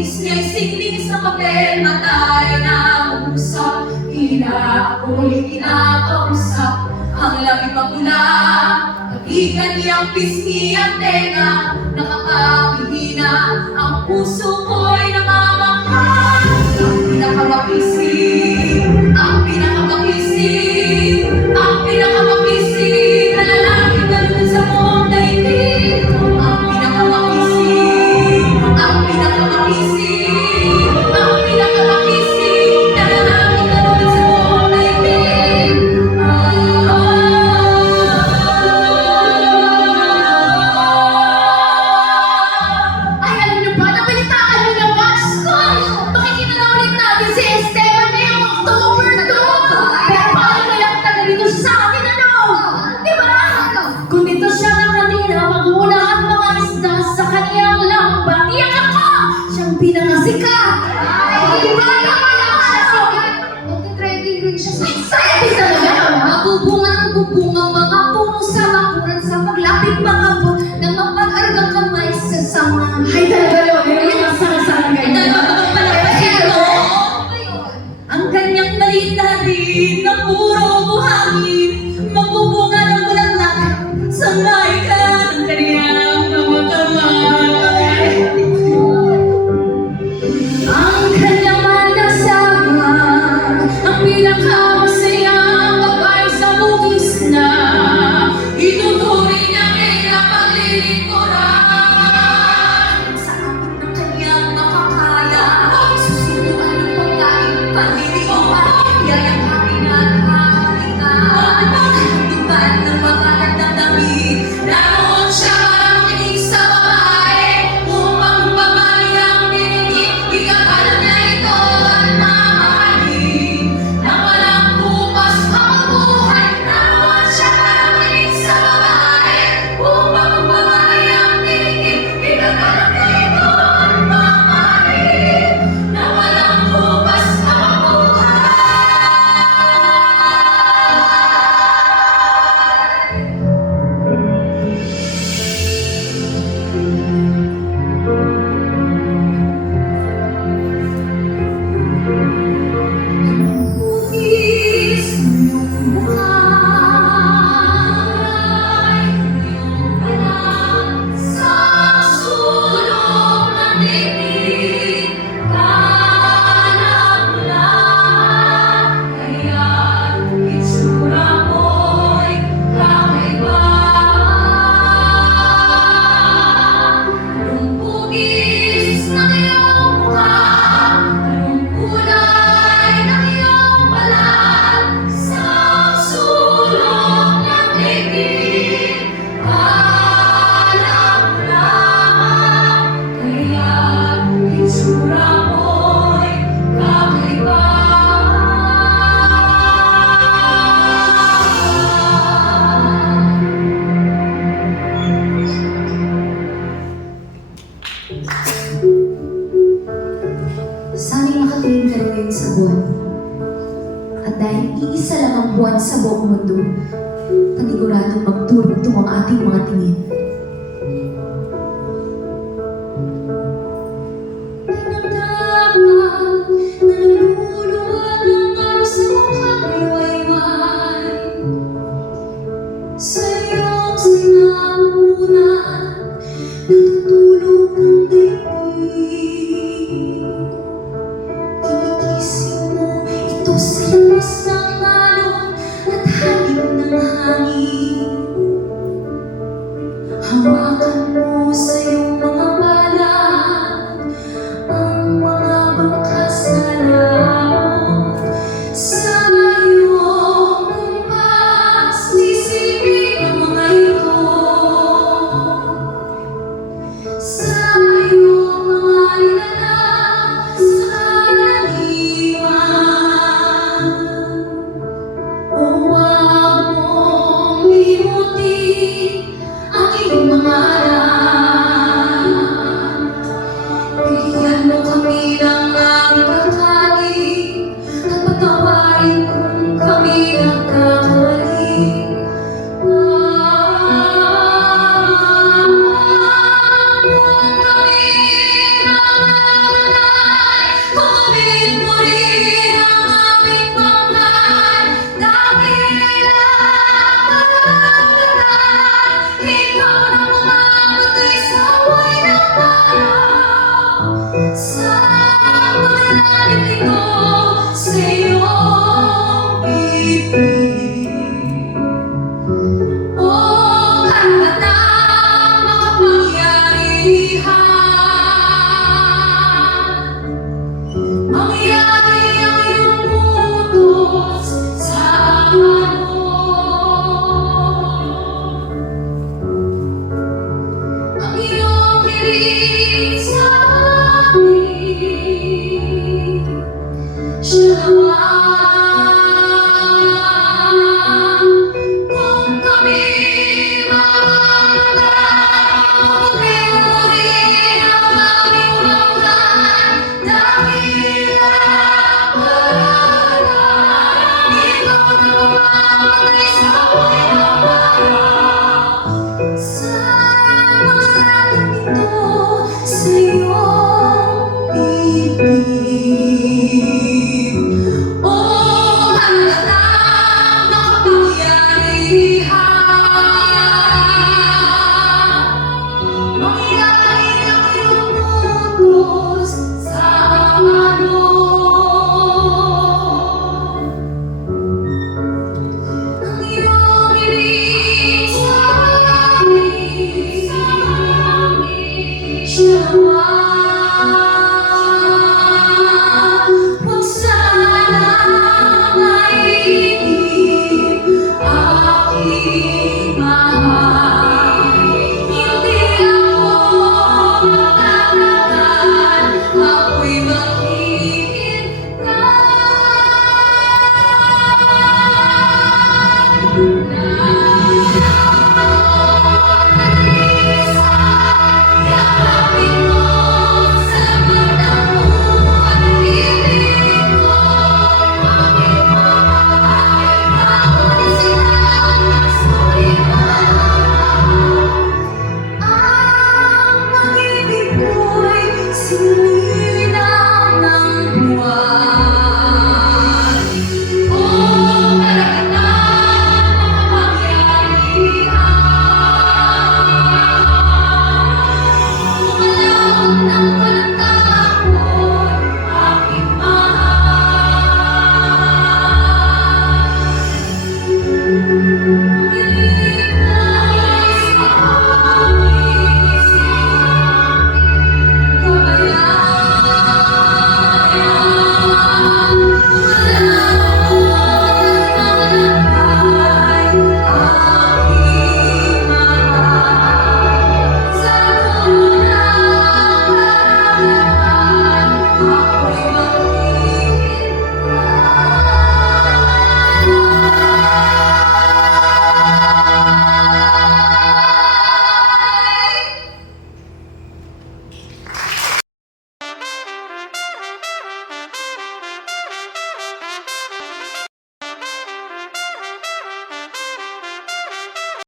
Isya'y siglings na papel, matay na usap Tila ako'y kinakausap. Ang lamig mapula Kagigan niyang pisngi ang tenga. Nakakapihina ang puso sa buong mundo. Paniguradong magtutugtog ang ating mga tingin. Sa'yong sinamuna Natutulog ng dibdib